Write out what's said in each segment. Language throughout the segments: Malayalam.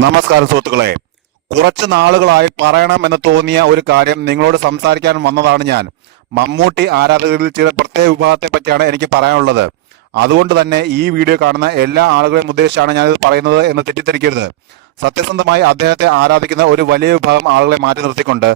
നമസ്കാരം സുഹൃത്തുക്കളെ, കുറച്ച് നാളുകളായി പറയണമെന്ന് തോന്നിയ ഒരു കാര്യം നിങ്ങളോട് സംസാരിക്കാൻ വന്നതാണ് ഞാൻ. മമ്മൂട്ടി ആരാധകരിൽ ചില പ്രത്യേക വിഭാഗത്തെ പറ്റിയാണ് എനിക്ക് പറയാനുള്ളത്. അതുകൊണ്ട് തന്നെ ഈ വീഡിയോ കാണുന്ന എല്ലാ ആളുകളെയും ഉദ്ദേശിച്ചാണ് ഞാനിത് പറയുന്നത് എന്ന് തെറ്റിദ്ധരിക്കരുത്. സത്യസന്ധമായി അദ്ദേഹത്തെ ആരാധിക്കുന്ന ഒരു വലിയ വിഭാഗം ആളുകളെ മാറ്റി നിർത്തിക്കൊണ്ട്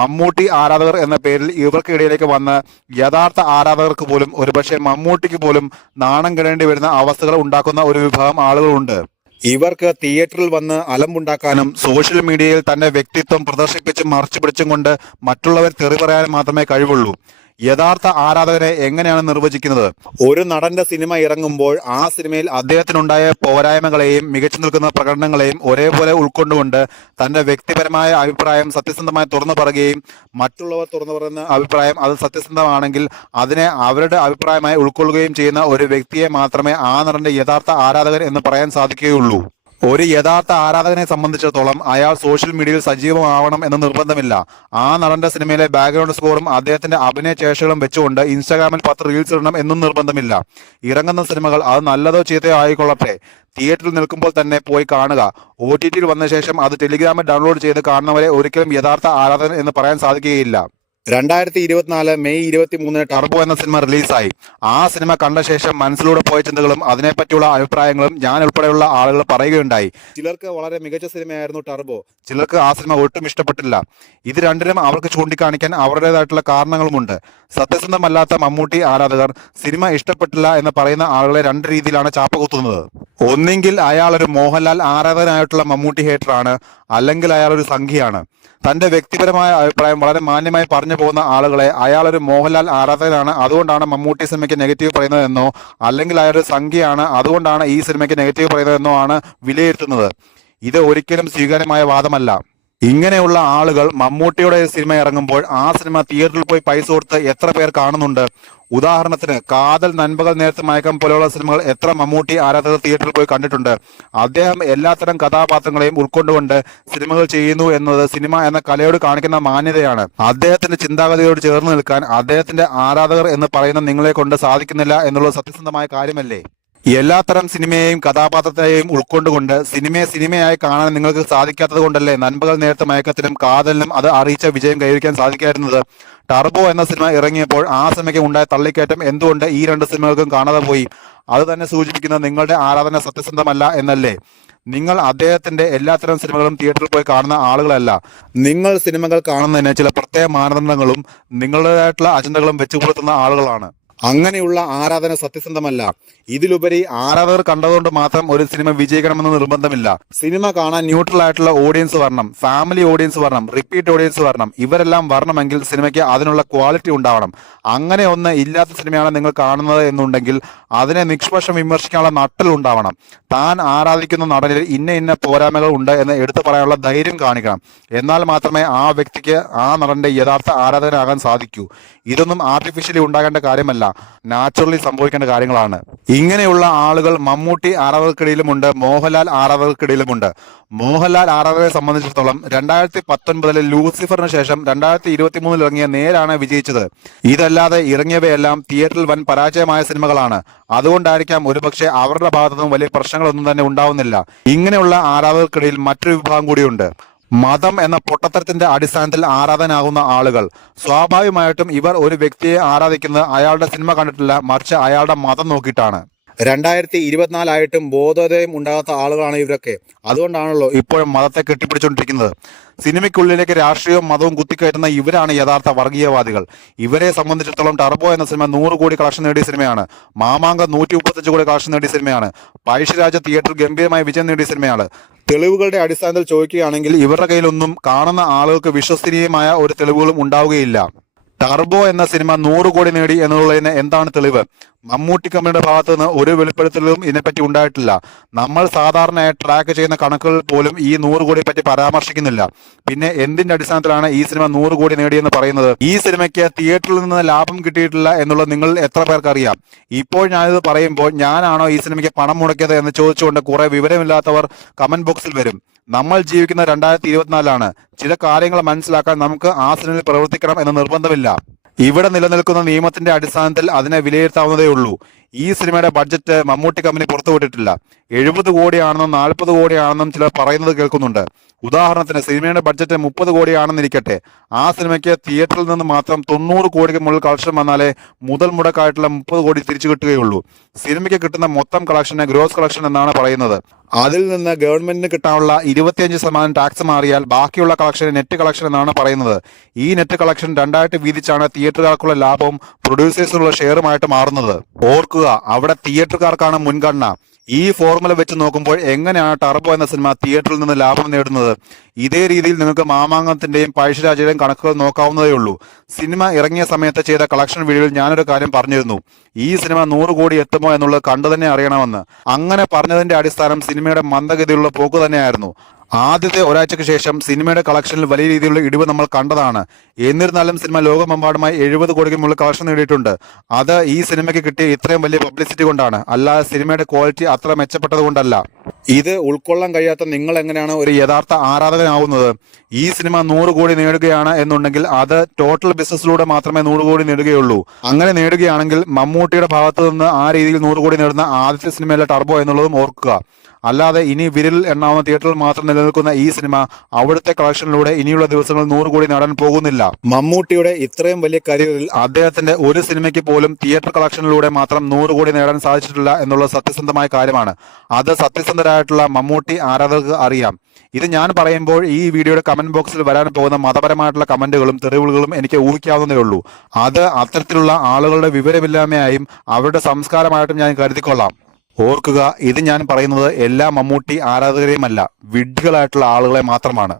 മമ്മൂട്ടി ആരാധകർ എന്ന പേരിൽ ഇവർക്കിടയിലേക്ക് വന്ന് യഥാർത്ഥ ആരാധകർക്ക് പോലും ഒരുപക്ഷെ മമ്മൂട്ടിക്ക് പോലും നാണം കെടേണ്ടി വരുന്ന അവസ്ഥകൾ ഉണ്ടാക്കുന്ന ഒരു വിഭാഗം ആളുകളുണ്ട്. ഇവർക്ക് തിയേറ്ററിൽ വന്ന് അലമ്പുണ്ടാക്കാനും സോഷ്യൽ മീഡിയയിൽ തന്റെ വ്യക്തിത്വം പ്രദർശിപ്പിച്ചും മറച്ചു പിടിച്ചും കൊണ്ട് മറ്റുള്ളവർ തെറി പറയാനും മാത്രമേ കഴിവുള്ളൂ. യഥാർത്ഥ ആരാധകരെ എങ്ങനെയാണ് നിർവചിക്കുന്നത്? ഒരു നടന്റെ സിനിമ ഇറങ്ങുമ്പോൾ ആ സിനിമയിൽ അദ്ദേഹത്തിനുണ്ടായ പോരായ്മകളെയും മികച്ചു നിൽക്കുന്ന പ്രകടനങ്ങളെയും ഒരേപോലെ ഉൾക്കൊണ്ടുകൊണ്ട് തന്റെ വ്യക്തിപരമായ അഭിപ്രായം സത്യസന്ധമായി തുറന്നു പറയുകയും മറ്റുള്ളവർ തുറന്നു പറയുന്ന അഭിപ്രായം അത് സത്യസന്ധമാണെങ്കിൽ അതിനെ അവരുടെ അഭിപ്രായമായി ഉൾക്കൊള്ളുകയും ചെയ്യുന്ന ഒരു വ്യക്തിയെ മാത്രമേ ആ നടന്റെ യഥാർത്ഥ ആരാധകൻ എന്ന് പറയാൻ സാധിക്കുകയുള്ളൂ. ഒരു യഥാർത്ഥ ആരാധകനെ സംബന്ധിച്ചിടത്തോളം അയാൾ സോഷ്യൽ മീഡിയയിൽ സജീവമാവണം എന്ന് നിർബന്ധമില്ല. ആ നടന്റെ സിനിമയിലെ ബാക്ക്ഗ്രൗണ്ട് സ്കോറും അദ്ദേഹത്തിന്റെ അഭിനയ ശേഷികളും വെച്ചുകൊണ്ട് ഇൻസ്റ്റാഗ്രാമിൽ 10 റീൽസ് ഇടണം എന്നും നിർബന്ധമില്ല. ഇറങ്ങുന്ന സിനിമകൾ അത് നല്ലതോ ചീത്തയോ ആയിക്കൊള്ളട്ടെ, തിയേറ്ററിൽ നിൽക്കുമ്പോൾ തന്നെ പോയി കാണുക. OTTയിൽ വന്ന ശേഷം അത് ടെലിഗ്രാമിൽ ഡൗൺലോഡ് ചെയ്ത് കാണുന്നവരെ ഒരിക്കലും യഥാർത്ഥ ആരാധകൻ എന്ന് പറയാൻ സാധിക്കുകയില്ല. 2024 മെയ് 23 ടർബോ എന്ന സിനിമ റിലീസായി. ആ സിനിമ കണ്ട ശേഷം മനസ്സിലൂടെ പോയ ചിന്തകളും അതിനെപ്പറ്റിയുള്ള അഭിപ്രായങ്ങളും ഞാൻ ഉൾപ്പെടെയുള്ള ആളുകൾ പറയുകയുണ്ടായി. ചിലർക്ക് വളരെ മികച്ച സിനിമയായിരുന്നു ടർബോ, ചിലർക്ക് ആ സിനിമ ഒട്ടും ഇഷ്ടപ്പെട്ടില്ല. ഇത് രണ്ടിനും അവർക്ക് ചൂണ്ടിക്കാണിക്കാൻ അവരുടേതായിട്ടുള്ള കാരണങ്ങളുമുണ്ട്. സത്യസന്ധമല്ലാത്ത മമ്മൂട്ടി ആരാധകർ സിനിമ ഇഷ്ടപ്പെട്ടില്ല എന്ന് പറയുന്ന ആളുകളെ രണ്ട് രീതിയിലാണ് ചാപ്പ കുത്തുന്നത്. ഒന്നെങ്കിൽ അയാൾ ഒരു മോഹൻലാൽ ആരാധകനായിട്ടുള്ള മമ്മൂട്ടി ഹേറ്ററാണ്, അല്ലെങ്കിൽ അയാൾ ഒരു സംഘിയാണ്. തന്റെ വ്യക്തിപരമായ അഭിപ്രായം വളരെ മാന്യമായി പറഞ്ഞു പോകുന്ന ആളുകളെ അയാൾ ഒരു മോഹൻലാൽ ആരാധകനാണ് അതുകൊണ്ടാണ് മമ്മൂട്ടി സിനിമയ്ക്ക് നെഗറ്റീവ് പറയുന്നതെന്നോ, അല്ലെങ്കിൽ അയാൾ ഒരു സംഖ്യയാണ് അതുകൊണ്ടാണ് ഈ സിനിമയ്ക്ക് നെഗറ്റീവ് പറയുന്നതെന്നോ ആണ് വിലയിരുത്തുന്നത്. ഇത് ഒരിക്കലും സ്വീകാര്യമായ വാദമല്ല. ഇങ്ങനെയുള്ള ആളുകൾ മമ്മൂട്ടിയുടെ സിനിമ ഇറങ്ങുമ്പോൾ ആ സിനിമ തിയേറ്ററിൽ പോയി പൈസ കൊടുത്ത് എത്ര പേർ കാണുന്നുണ്ട്? ഉദാഹരണത്തിന് കാതൽ, നൻപകൽ നേരത്തെ മയക്കം പോലെയുള്ള സിനിമകൾ എത്ര മമ്മൂട്ടി ആരാധകർ തിയേറ്ററിൽ പോയി കണ്ടിട്ടുണ്ട്? അദ്ദേഹം എല്ലാത്തരം കഥാപാത്രങ്ങളെയും ഉൾക്കൊണ്ടുകൊണ്ട് സിനിമകൾ ചെയ്യുന്നു എന്നത് സിനിമ എന്ന കലയോട് കാണിക്കുന്ന മാന്യതയാണ്. അദ്ദേഹത്തിന്റെ ചിന്താഗതിയോട് ചേർന്ന് നിൽക്കാൻ അദ്ദേഹത്തിന്റെ ആരാധകർ എന്ന് പറയുന്ന നിങ്ങളെ കൊണ്ട് സാധിക്കുന്നില്ല എന്നുള്ളത് സത്യസന്ധമായ കാര്യമല്ലേ? എല്ലാത്തരം സിനിമയെയും കഥാപാത്രത്തെയും ഉൾക്കൊണ്ടുകൊണ്ട് സിനിമയെ സിനിമയായി കാണാൻ നിങ്ങൾക്ക് സാധിക്കാത്തത് കൊണ്ടല്ലേ നൻപകൽ നേരത്തെ മയക്കത്തിലും കാതലിനും അത് അറിയിച്ച വിജയം കൈവരിക്കാൻ സാധിക്കായിരുന്നത്? ടർബോ എന്ന സിനിമ ഇറങ്ങിയപ്പോൾ ആ സിനിമയ്ക്ക് ഉണ്ടായ തള്ളിക്കയറ്റം എന്തുകൊണ്ട് ഈ രണ്ട് സിനിമകൾക്കും കാണാതെ പോയി? അത് തന്നെ സൂചിപ്പിക്കുന്നത് നിങ്ങളുടെ ആരാധന സത്യസന്ധമല്ല എന്നല്ലേ? നിങ്ങൾ അദ്ദേഹത്തിന്റെ എല്ലാത്തരം സിനിമകളും തിയേറ്ററിൽ പോയി കാണുന്ന ആളുകളല്ല. നിങ്ങൾ സിനിമകൾ കാണുന്നതിന് ചില പ്രത്യേക മാനദണ്ഡങ്ങളും നിങ്ങളുടേതായിട്ടുള്ള അജണ്ടകളും വെച്ചു പുലർത്തുന്ന ആളുകളാണ്. അങ്ങനെയുള്ള ആരാധന സത്യസന്ധമല്ല. ഇതിലുപരി ആരാധകർ കണ്ടതുകൊണ്ട് മാത്രം ഒരു സിനിമ വിജയിക്കണമെന്ന് നിർബന്ധമില്ല. സിനിമ കാണാൻ ന്യൂട്രൽ ആയിട്ടുള്ള ഓഡിയൻസ് വരണം, ഫാമിലി ഓഡിയൻസ് വരണം, റിപ്പീറ്റ് ഓഡിയൻസ് വരണം. ഇവരെല്ലാം വരണമെങ്കിൽ സിനിമയ്ക്ക് അതിനുള്ള ക്വാളിറ്റി ഉണ്ടാവണം. അങ്ങനെ ഒന്ന് ഇല്ലാത്ത സിനിമയാണ് നിങ്ങൾ കാണുന്നത് എന്നുണ്ടെങ്കിൽ അതിനെ നിഷ്പക്ഷം വിമർശിക്കാനുള്ള നട്ടൽ ഉണ്ടാവണം. താൻ ആരാധിക്കുന്ന നടനിൽ ഇന്ന പോരായ്മകൾ ഉണ്ട് എന്ന് എടുത്തു പറയാനുള്ള ധൈര്യം കാണിക്കണം. എന്നാൽ മാത്രമേ ആ വ്യക്തിക്ക് ആ നടന്റെ യഥാർത്ഥ ആരാധകനാകാൻ സാധിക്കൂ. ഇതൊന്നും ആർട്ടിഫിഷ്യലി ഉണ്ടാകേണ്ട കാര്യമല്ല, നാച്ചുറലി സംഭവിക്കേണ്ട കാര്യങ്ങളാണ്. ഇങ്ങനെയുള്ള ആളുകൾ മമ്മൂട്ടി ആരാധകർക്കിടയിലുമുണ്ട്, മോഹൻലാൽ ആരാധകർക്കിടയിലുമുണ്ട്. മോഹൻലാൽ ആരാധകരെ സംബന്ധിച്ചിടത്തോളം 2019 ലൂസിഫറിന് ശേഷം 2023 ഇറങ്ങിയ നേരാണ് വിജയിച്ചത്. ഇതല്ലാതെ ഇറങ്ങിയവയെല്ലാം തിയേറ്ററിൽ വൻ പരാജയമായ സിനിമകളാണ്. അതുകൊണ്ടായിരിക്കാം ഒരുപക്ഷെ അവരുടെ ഭാഗത്തുനിന്നും വലിയ പ്രശ്നങ്ങളൊന്നും തന്നെ ഉണ്ടാവുന്നില്ല. ഇങ്ങനെയുള്ള ആരാധകർക്കിടയിൽ മറ്റൊരു വിഭാഗം കൂടിയുണ്ട്. മതം എന്ന പൊട്ടത്തരത്തിന്റെ അടിസ്ഥാനത്തിൽ ആരാധനാകുന്ന ആളുകൾ. സ്വാഭാവികമായിട്ടും ഇവർ ഒരു വ്യക്തിയെ ആരാധിക്കുന്നത് അയാളുടെ സിനിമ കണ്ടിട്ടില്ല, മറിച്ച് അയാളുടെ മതം നോക്കിയിട്ടാണ്. 2024 ആയിട്ടും ബോധോദയം ഉണ്ടാകാത്ത ആളുകളാണ് ഇവരൊക്കെ. അതുകൊണ്ടാണല്ലോ ഇപ്പോഴും മതത്തെ കെട്ടിപ്പിടിച്ചുകൊണ്ടിരിക്കുന്നത്. സിനിമയ്ക്കുള്ളിലേക്ക് രാഷ്ട്രീയവും മതവും കുത്തിക്കയറ്റുന്ന ഇവരാണ് യഥാർത്ഥ വർഗീയവാദികൾ. ഇവരെ സംബന്ധിച്ചിടത്തോളം ടർബോ എന്ന സിനിമ 100 കോടി കളക്ഷൻ നേടിയ സിനിമയാണ്. മാമാങ്കം 135 കോടി കളക്ഷൻ നേടിയ സിനിമയാണ്. പഴശ്ശിരാജ തിയേറ്ററിൽ ഗംഭീരമായ വിജയം നേടിയ സിനിമയാണ്. തെളിവുകളുടെ അടിസ്ഥാനത്തിൽ ചോദിക്കുകയാണെങ്കിൽ ഇവരുടെ കയ്യിലൊന്നും കാണുന്ന ആളുകൾക്ക് വിശ്വസനീയമായ ഒരു തെളിവുകളും ഉണ്ടാവുകയില്ല. ടർബോ എന്ന സിനിമ 100 കോടി നേടി എന്നുള്ളതിന് എന്താണ് തെളിവ്? മമ്മൂട്ടി കമ്പനിയുടെ ഭാഗത്തു നിന്ന് ഒരു വെളിപ്പെടുത്തലും ഇതിനെപ്പറ്റി ഉണ്ടായിട്ടില്ല. നമ്മൾ സാധാരണയായി ട്രാക്ക് ചെയ്യുന്ന കണക്കുകൾ പോലും ഈ 100 കോടിയെ പറ്റി പരാമർശിക്കുന്നില്ല. പിന്നെ എന്തിന്റെ അടിസ്ഥാനത്തിലാണ് ഈ സിനിമ 100 കോടി നേടിയെന്ന് പറയുന്നത്? ഈ സിനിമയ്ക്ക് തിയേറ്ററിൽ നിന്ന് ലാഭം കിട്ടിയിട്ടില്ല എന്നുള്ളത് നിങ്ങൾ എത്ര പേർക്ക് അറിയാം? ഇപ്പോൾ ഞാനിത് പറയുമ്പോൾ ഞാനാണോ ഈ സിനിമയ്ക്ക് പണം മുടക്കിയത് എന്ന് ചോദിച്ചുകൊണ്ട് കുറെ വിവരമില്ലാത്തവർ കമന്റ് ബോക്സിൽ വരും. നമ്മൾ ജീവിക്കുന്ന 2024 ചില കാര്യങ്ങൾ മനസ്സിലാക്കാൻ നമുക്ക് ആ സിനിമയിൽ പ്രവർത്തിക്കണം എന്ന് നിർബന്ധമില്ല. ഇവിടെ നിലനിൽക്കുന്ന നിയമത്തിന്റെ അടിസ്ഥാനത്തിൽ അതിനെ വിലയിരുത്താവുന്നതേ ഉള്ളൂ. ഈ സിനിമയുടെ ബഡ്ജറ്റ് മമ്മൂട്ടി കമ്പനി പുറത്തുവിട്ടിട്ടില്ല. 70 കോടിയാണെന്നും 40 കോടിയാണെന്നും ചിലർ പറയുന്നത് കേൾക്കുന്നുണ്ട്. ഉദാഹരണത്തിന് സിനിമയുടെ ബഡ്ജറ്റ് 30 കോടിയാണെന്നിരിക്കട്ടെ. ആ സിനിമയ്ക്ക് തിയേറ്ററിൽ നിന്ന് മാത്രം 90 കോടിക്ക് മുകളിൽ കളക്ഷൻ വന്നാലേ മുതൽ മുടക്കായിട്ടുള്ള 30 കോടി തിരിച്ചു കിട്ടുകയുള്ളൂ. സിനിമയ്ക്ക് കിട്ടുന്ന മൊത്തം കളക്ഷന് ഗ്രോസ് കളക്ഷൻ എന്നാണ് പറയുന്നത്. അതിൽ നിന്ന് ഗവൺമെന്റിന് കിട്ടാനുള്ള 25% ടാക്സ് മാറിയാൽ ബാക്കിയുള്ള കളക്ഷൻ നെറ്റ് കളക്ഷൻ എന്നാണ് പറയുന്നത്. ഈ നെറ്റ് കളക്ഷൻ രണ്ടായിട്ട് വീതിച്ചാണ് തിയേറ്ററുകാർക്കുള്ള ലാഭവും പ്രൊഡ്യൂസേഴ്സിനുള്ള ഷെയറുമായിട്ട് മാറുന്നത്. ഓർക്കുക, അവിടെ തിയേറ്ററുകാർക്കാണ് മുൻഗണന. ഈ ഫോർമുല വെച്ച് നോക്കുമ്പോൾ എങ്ങനെയാണ് ടർബോ എന്ന സിനിമ തിയേറ്ററിൽ നിന്ന് ലാഭം നേടുന്നത്? ഇതേ രീതിയിൽ നിങ്ങൾക്ക് മാമാങ്കത്തിന്റെയും പഴശ്ശിരാജയുടെയും കണക്കുകൾ നോക്കാവുന്നതേ ഉള്ളൂ. സിനിമ ഇറങ്ങിയ സമയത്ത് ചെയ്ത കളക്ഷൻ വീഡിയോയിൽ ഞാനൊരു കാര്യം പറഞ്ഞിരുന്നു. ഈ സിനിമ 100 കോടി എത്തുമോ എന്നുള്ളത് കണ്ടു തന്നെ അറിയണമെന്ന്. അങ്ങനെ പറഞ്ഞതിന്റെ അടിസ്ഥാനം സിനിമയുടെ മന്ദഗതിയിലുള്ള പോക്ക് തന്നെയായിരുന്നു. ആദ്യത്തെ ഒരാഴ്ചയ്ക്ക് ശേഷം സിനിമയുടെ കളക്ഷനിൽ വലിയ രീതിയിലുള്ള ഇടിവ് നമ്മൾ കണ്ടതാണ്. എന്നിരുന്നാലും സിനിമ ലോകമെമ്പാടുമായി 70 കോടിക്ക് മുകളിൽ കളക്ഷൻ നേടിയിട്ടുണ്ട്. അത് ഈ സിനിമയ്ക്ക് കിട്ടിയ ഇത്രയും വലിയ പബ്ലിസിറ്റി കൊണ്ടാണ്, അല്ലാതെ സിനിമയുടെ ക്വാളിറ്റി അത്ര മെച്ചപ്പെട്ടത് കൊണ്ടല്ല. ഇത് ഉൾക്കൊള്ളാൻ കഴിയാത്ത നിങ്ങൾ എങ്ങനെയാണ് ഒരു യഥാർത്ഥ ആരാധകനാവുന്നത്? ഈ സിനിമ 100 കോടി നേടുകയാണ് എന്നുണ്ടെങ്കിൽ അത് ടോട്ടൽ ബിസിനസ്സിലൂടെ മാത്രമേ 100 കോടി നേടുകയുള്ളൂ. അങ്ങനെ നേടുകയാണെങ്കിൽ മമ്മൂട്ടിയുടെ ഭാഗത്തു നിന്ന് ആ രീതിയിൽ 100 കോടി നേടുന്ന ആദ്യത്തെ സിനിമയിലെ ടർബോ എന്നുള്ളതും ഓർക്കുക. അല്ലാതെ ഇനി വിരലിൽ എണ്ണാവുന്ന തിയേറ്ററിൽ മാത്രം നിലനിൽക്കുന്ന ഈ സിനിമ അവിടുത്തെ കളക്ഷനിലൂടെ ഇനിയുള്ള ദിവസങ്ങളിൽ 100 കോടി നേടാൻ പോകുന്നില്ല. മമ്മൂട്ടിയുടെ ഇത്രയും വലിയ കരിയറിൽ അദ്ദേഹത്തിന്റെ ഒരു സിനിമയ്ക്ക് പോലും തിയേറ്റർ കളക്ഷനിലൂടെ മാത്രം 100 കോടി നേടാൻ സാധിച്ചിട്ടില്ല എന്നുള്ളത് സത്യസന്ധമായ കാര്യമാണ്. അത് സത്യസന്ധരായിട്ടുള്ള മമ്മൂട്ടി ആരാധകർക്ക് അറിയാം. ഇത് ഞാൻ പറയുമ്പോൾ ഈ വീഡിയോയുടെ കമന്റ് ബോക്സിൽ വരാൻ പോകുന്ന മതപരമായിട്ടുള്ള കമന്റുകളും തെറിവുകളും എനിക്ക് ഊഹിക്കാവുന്നതേ ഉള്ളൂ. അത് അത്തരത്തിലുള്ള ആളുകളുടെ വിവരമില്ലായ്മയായും അവരുടെ സംസ്കാരമായിട്ടും ഞാൻ കരുതിക്കൊള്ളാം. ഓർക്കുക, ഇത് ഞാൻ പറയുന്നത് എല്ലാ മമ്മൂട്ടി ആരാധകരെയുമല്ല, വിഡ്ഢികളായിട്ടുള്ള ആളുകളെ മാത്രമാണ്.